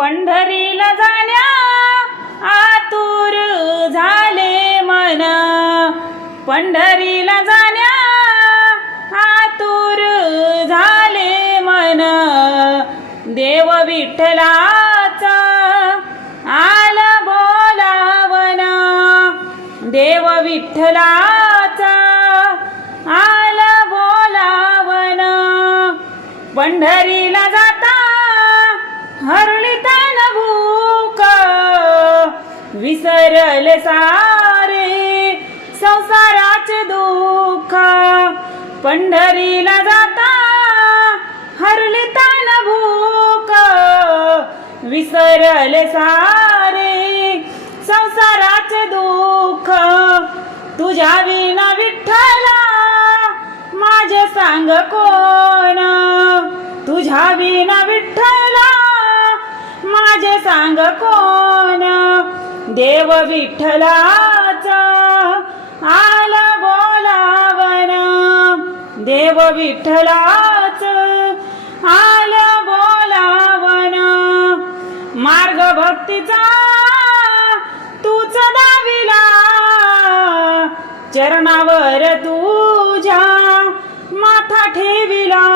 पंढरीला जाण्या आतुर झाले मन. पंढरीला जाण्या आतुर झाले मन. देव विठ्ठलाचा आला बोलावना. देव विठ्ठलाचा आला बोलावना. पंढरीला जाता हर विसरले सारे संसाराचे दुःख पंढरीला जाता हरली न भूक. विसरले सारे संसाराचे दुःख. तुझ्या विना विठ्ठला माझे सांग कोण? तुझ्या विना विठ्ठला माझे सांग कोण? देव विठ्ठलाचा आला बोलावना देव विठ्ठलाच आला बोलावना मार्ग भक्तीचा तूच दाविला. चरणावर तुझ्या माथा ठेविला.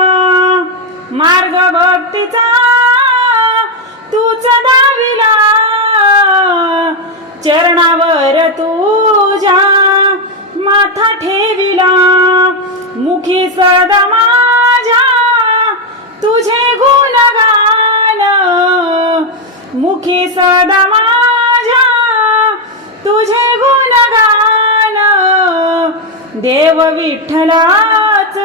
मार्ग भक्तीचा मुखी सदा माझ्या तुझे गुणगान. मुखी सदा माझ्या तुझे गुणगान. देव विठ्ठलाच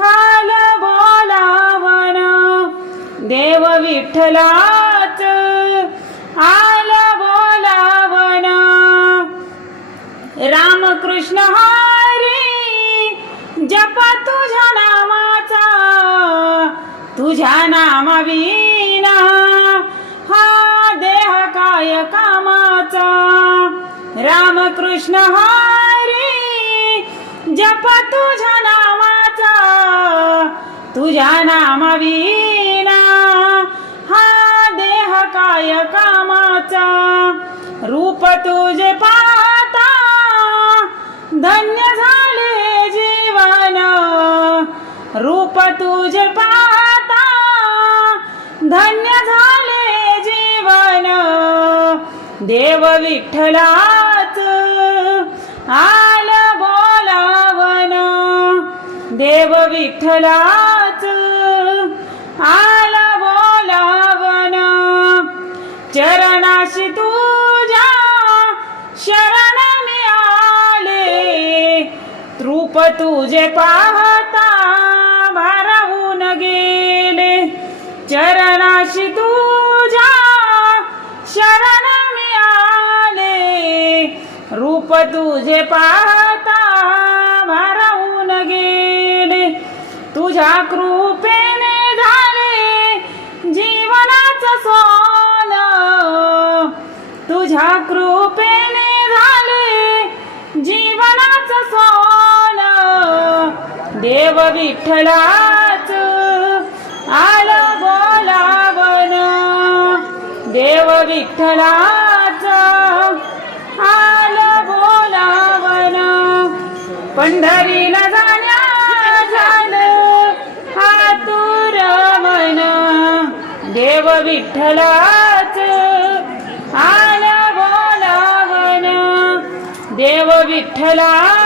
हाल बोलावन देव विठ्ठलाच आल बोलावन रामकृष्ण हा तुझ्या नामाविना हा देह काय कामाचा? रामकृष्ण हरी जप तुझ्या नामाचा. तुझ्या नामाविना हा देह काय कामाचा? रूप तुझे पाहता धन्य झाले जीवन. रूप तुझे पाहता धन्य झाले जीवन. देव विठ्ठलाच आल बोलावन. देव विठ्ठलाच आल बोलावन. चरणाशी तुझ्या शरण मी आले तुझे पाहा. रूप तुझे पाहता भारावून गेले. तुझ्या कृपेने झाले जीवनाचं सोन. तुझ्या कृपेने झाले जीवनाचं सोन. देव विठ्ठलाच आलं बोलावन देव विठ्ठला पंढरीला जाण्या झालं. हातुर मन. देव विठ्ठलाच. आलं बोलावन देव विठ्ठला